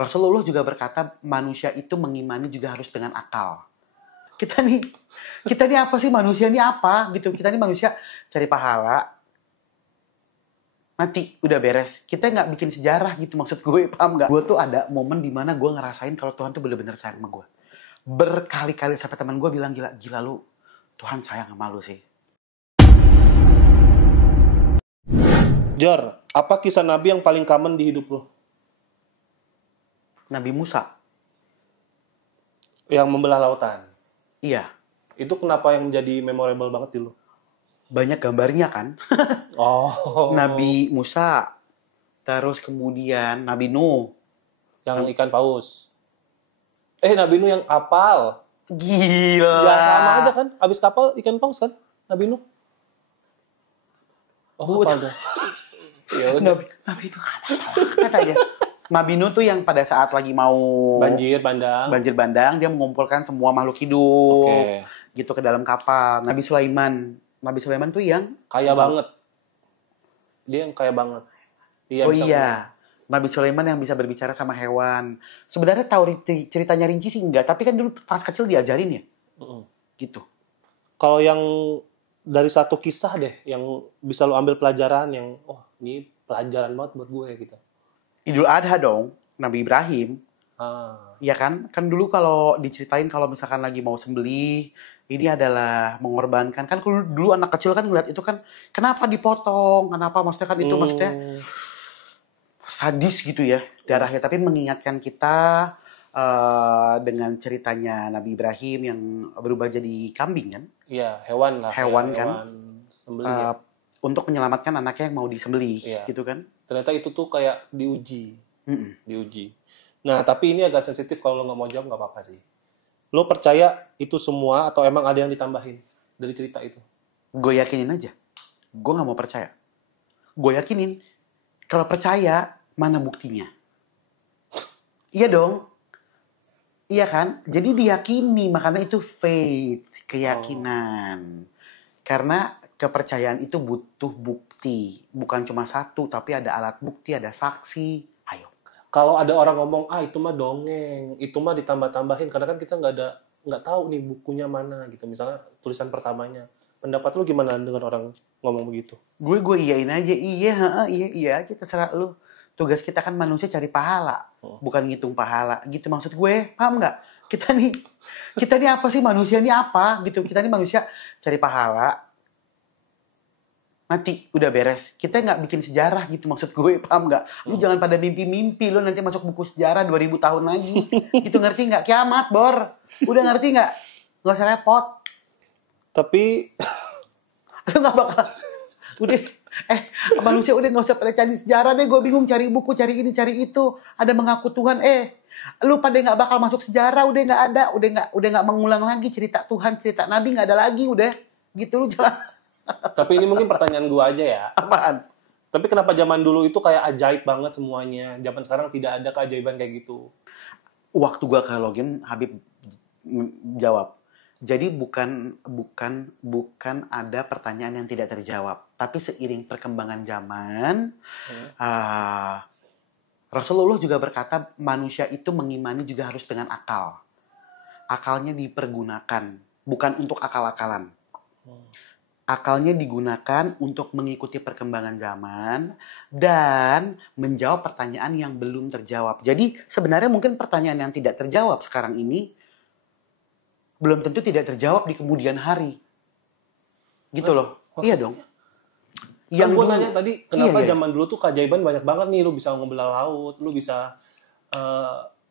Rasulullah juga berkata manusia itu mengimani juga harus dengan akal. Kita nih apa sih, manusia ini apa gitu? Kita nih manusia cari pahala, mati, udah beres. Kita nggak bikin sejarah gitu, maksud gue, paham nggak? Gue tuh ada momen dimana gue ngerasain kalau Tuhan tuh bener-bener sayang sama gue. Berkali-kali sampai teman gue bilang, gila lu, Tuhan sayang sama lu sih. Jor, apa kisah Nabi yang paling common di hidup lo? Nabi Musa. Yang membelah lautan. Iya. Itu kenapa yang menjadi memorable banget di lo? Banyak gambarnya kan. Oh. Nabi Musa. Terus kemudian Nabi Nuh. Yang ikan paus. Nabi Nuh yang kapal. Gila. Ya sama aja kan. Abis kapal ikan paus kan? Nabi Nuh. Oh, kapal dah. Ya udah. Nabi Nuh kata aja. Nabi Nuh tuh yang pada saat lagi mau banjir bandang, dia mengumpulkan semua makhluk hidup. Oke. Gitu ke dalam kapal. Nabi Sulaiman tuh yang kaya banget. Dia yang kaya banget. Dia oh iya. Nabi Sulaiman yang bisa berbicara sama hewan. Sebenarnya tahu ceritanya rinci sih enggak, tapi kan dulu pas kecil diajarin ya. Gitu. Kalau yang dari satu kisah deh yang bisa lo ambil pelajaran yang ini pelajaran banget buat gue gitu. Idul Adha dong, Nabi Ibrahim. Iya kan? Kan dulu kalau diceritain kalau misalkan lagi mau sembelih, ini adalah mengorbankan. Kan dulu anak kecil kan ngeliat itu kan, kenapa dipotong? Kenapa? Maksudnya kan itu maksudnya sadis gitu ya darahnya. Tapi mengingatkan kita dengan ceritanya Nabi Ibrahim yang berubah jadi kambing kan? Iya, hewan lah. Hewan kan? Sembelih ya. Untuk menyelamatkan anaknya yang mau disembelih gitu kan? Ternyata itu tuh kayak diuji. Diuji. Nah, tapi ini agak sensitif kalau lo nggak mau jawab nggak apa-apa sih. Lo percaya itu semua atau emang ada yang ditambahin dari cerita itu? Gue yakinin aja. Gue nggak mau percaya. Gue yakinin. Kalau percaya, mana buktinya? Iya dong. Iya kan? Jadi diyakini, makanya itu faith, keyakinan. Karena kepercayaan itu butuh bukti. Bukan cuma satu, tapi ada alat bukti, ada saksi. Ayo. Kalau ada orang ngomong, itu mah dongeng, itu mah ditambah-tambahin. Karena kan kita nggak tahu nih bukunya mana gitu. Misalnya tulisan pertamanya. Pendapat lu gimana dengan orang ngomong begitu? Gue iyain aja. Iya aja, terserah lu. Tugas kita kan manusia cari pahala. Bukan ngitung pahala. Gitu maksud gue. Paham nggak? Kita nih apa sih, manusia ini apa? Gitu. Kita nih manusia cari pahala. Mati, udah beres. Kita nggak bikin sejarah gitu, maksud gue, paham nggak? Lu jangan pada mimpi-mimpi, lu nanti masuk buku sejarah 2000 tahun lagi. Gitu, ngerti nggak? Kiamat, Bor. Udah ngerti nggak? Nggak usah repot. Tapi lu nggak bakal. Udah, manusia udah nggak usah pada cari sejarah deh. Gue bingung cari buku, cari ini, cari itu. Ada mengaku Tuhan, lu pada nggak bakal masuk sejarah, udah nggak ada, udah nggak mengulang lagi cerita Tuhan, cerita Nabi nggak ada lagi, udah. Gitu lu jangan. Tapi ini mungkin pertanyaan gue aja ya. Apaan? Tapi kenapa zaman dulu itu kayak ajaib banget semuanya? Zaman sekarang tidak ada keajaiban kayak gitu. Waktu gue ke login, Habib jawab. Jadi bukan ada pertanyaan yang tidak terjawab. Tapi seiring perkembangan zaman, Rasulullah juga berkata manusia itu mengimani juga harus dengan akal. Akalnya dipergunakan, bukan untuk akal-akalan. Akalnya digunakan untuk mengikuti perkembangan zaman dan menjawab pertanyaan yang belum terjawab. Jadi sebenarnya mungkin pertanyaan yang tidak terjawab sekarang ini belum tentu tidak terjawab di kemudian hari. Gitu loh. Iya dong. Yang gue nanya tadi, kenapa zaman dulu tuh keajaiban banyak banget nih. Lu bisa ngebelah laut, lu bisa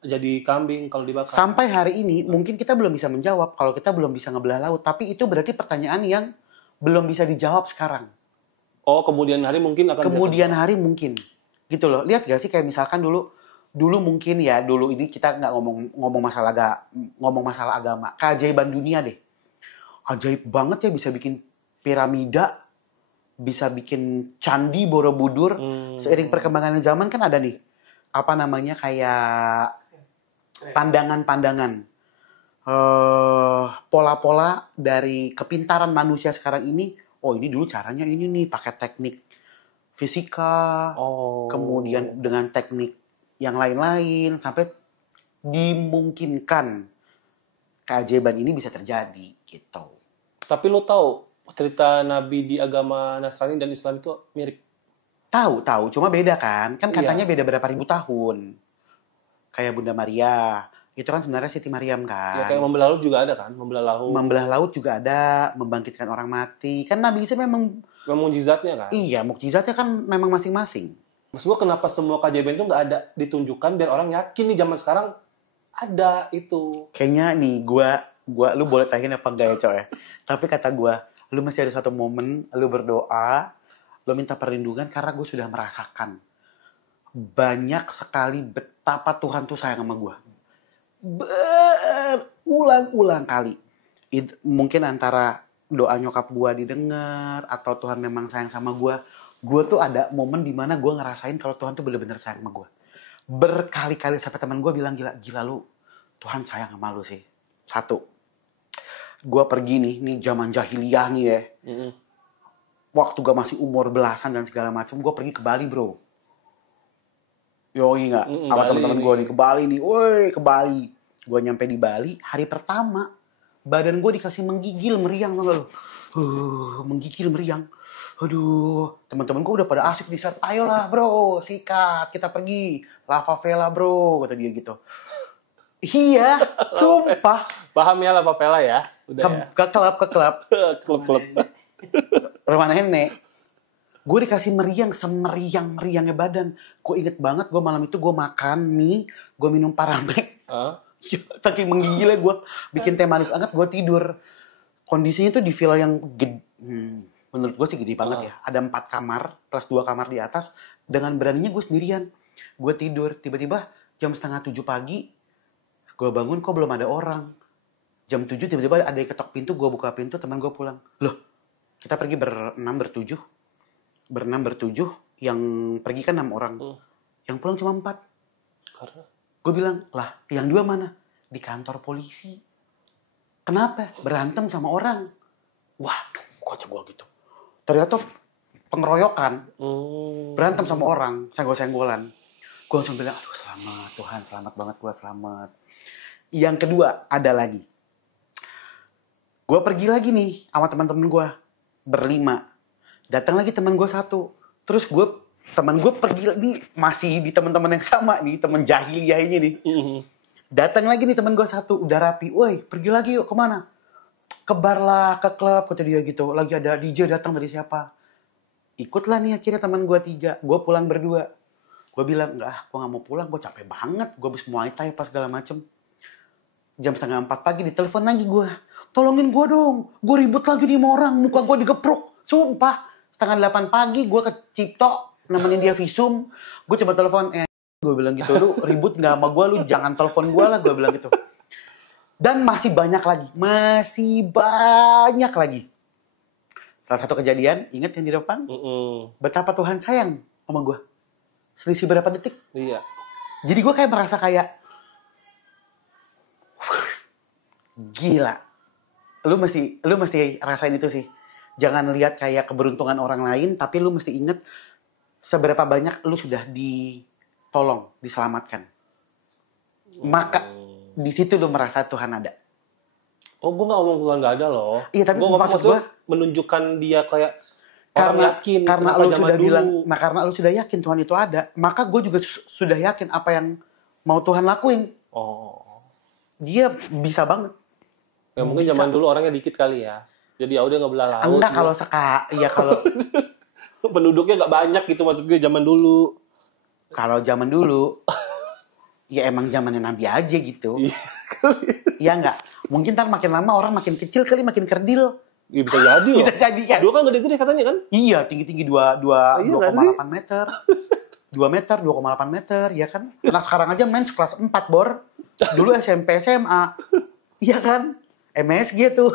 jadi kambing kalau dibakar. Sampai hari ini mungkin kita belum bisa menjawab kalau kita belum bisa ngebelah laut. Tapi itu berarti pertanyaan yang belum bisa dijawab sekarang. Oh, kemudian hari mungkin akan hari mungkin. Gitu loh. Lihat gak sih kayak misalkan dulu mungkin ya, dulu ini kita nggak ngomong masalah agama. Keajaiban dunia deh. Ajaib banget ya, bisa bikin piramida, bisa bikin candi Borobudur. Seiring perkembangan zaman kan ada nih. Apa namanya, kayak pandangan-pandangan. Pola-pola dari kepintaran manusia sekarang ini. Oh, ini dulu caranya ini nih, pakai teknik fisika, kemudian dengan teknik yang lain-lain sampai dimungkinkan keajaiban ini bisa terjadi gitu. Tapi lo tahu cerita Nabi di agama Nasrani dan Islam itu mirip? Tahu, cuma beda kan? Kan katanya Iya. beda berapa ribu tahun. Kayak Bunda Maria, itu kan sebenarnya Siti Maryam Ya kan. kayak membelah laut juga ada kan? Membelah laut. Membelah laut juga ada, membangkitkan orang mati. Kan Nabi Isa memang Memang mukjizatnya kan? iya, mukjizatnya kan memang masing-masing. Maksud gue kenapa semua keajaiban itu nggak ada ditunjukkan biar orang yakin nih zaman sekarang ada itu. Kayaknya nih lu boleh tanyain apa enggak ya, Coy? Tapi kata gua, lu mesti ada suatu momen lu berdoa, lu minta perlindungan karena gue sudah merasakan banyak sekali betapa Tuhan tuh sayang sama gua. Berulang-ulang kali. Mungkin antara doa nyokap gua didengar atau Tuhan memang sayang sama gua. Gua tuh ada momen di mana gua ngerasain kalau Tuhan tuh bener-bener sayang sama gua. Berkali-kali sampai teman gua bilang gila lu Tuhan sayang sama lu sih. Satu, gua pergi nih zaman jahiliyah nih ya. Waktu gua masih umur belasan dan segala macam, gua pergi ke Bali bro. Yoi nggak? Sama teman-teman gua nih ke Bali nih, woi ke Bali. Gua nyampe di Bali hari pertama, badan gua dikasih menggigil meriang tau gak lu? Menggigil meriang. Aduh, teman-teman gua udah pada asik di saat, ayolah bro, sikat, kita pergi. La Favela bro, kata dia gitu. Iya, sumpah. Paham ya lah Papela ya? Udah ya. Ke klub. Klub-klub. Rumah nenek. Gue dikasih meriang, semeriang-meriangnya badan. Gue inget banget, gue malam itu gue makan mie, gue minum Paramek. Saking menggigilnya gue bikin teh manis anget, gue tidur. Kondisinya tuh di villa yang gede, menurut gue sih gede banget ya. Ada 4 kamar, plus 2 kamar di atas. Dengan beraninya gue sendirian. Gue tidur, tiba-tiba jam 6:30 pagi, gue bangun kok belum ada orang. Jam 7 tiba-tiba ada yang ketok pintu, gue buka pintu, teman gue pulang. Loh, kita pergi berenam bertujuh, yang pergi kan 6 orang. Yang pulang cuma 4. Karena? Gue bilang, lah yang 2 mana? Di kantor polisi. Kenapa? Berantem sama orang. Waduh, kocak gue gitu. Ternyata pengeroyokan. Berantem sama orang, senggol-senggolan. Gue langsung bilang, aduh selamat Tuhan, selamat banget gue, selamat. Yang kedua, ada lagi. Gue pergi lagi nih sama teman-teman gue. Berlima. Datang lagi teman gue 1. Terus teman gue pergi lagi, masih di teman-teman yang sama nih, teman jahiliyah ini nih. Datang lagi nih teman gue 1, udah rapi. Woi, pergi lagi yuk, kemana? Ke bar lah, ke klub, kata dia gitu. Lagi ada DJ datang dari siapa. Ikutlah nih akhirnya teman gue 3. Gue pulang berdua. Gue bilang, enggak, gue gak mau pulang, gue capek banget. Gue habis Muay Thai pas segala macem. Jam 3:30 pagi ditelepon lagi gue. Tolongin gue dong, gue ribut lagi nih sama orang, muka gue digepruk. Sumpah, 7:30 pagi gue ke Cipto, nemenin dia visum. Gue coba telepon, gue bilang gitu, lu ribut gak sama gue, lu jangan telepon gue lah, gue bilang gitu. Dan masih banyak lagi. Salah satu kejadian, ingat yang di depan? Betapa Tuhan sayang sama gue. Selisih berapa detik? Iya. Jadi gue kayak merasa kayak, gila. Lu mesti rasain itu sih. Jangan lihat kayak keberuntungan orang lain, tapi lu mesti inget seberapa banyak lu sudah ditolong, diselamatkan. Maka di situ lu merasa Tuhan ada. Oh, gue nggak ngomong Tuhan nggak ada loh. Iya, tapi gue maksud gue menunjukkan dia kayak orang yakin. Karena lu sudah dulu bilang, karena lu sudah yakin Tuhan itu ada, maka gue juga sudah yakin apa yang mau Tuhan lakuin. Oh. Dia bisa banget. Ya mungkin zaman dulu orangnya dikit kali ya. Jadi ya udah nggak belah laut. Enggak kalau kalau penduduknya nggak banyak gitu maksud gue zaman dulu. Kalau zaman dulu ya emang zamannya Nabi aja gitu. Iya enggak? Mungkin ntar makin lama orang makin kecil kali, makin kerdil. Ya, bisa jadi loh. Bisa jadi kan? Dulu kan gede-gede katanya kan? Iya, tinggi-tinggi 2,8 meter. 2 meter, 2,8 meter, ya kan? Nah sekarang aja main kelas 4, Bor. Dulu SMP, SMA. Iya kan? MSG tuh.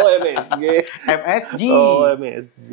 Oh, MSG. MSG. Oh, MSG.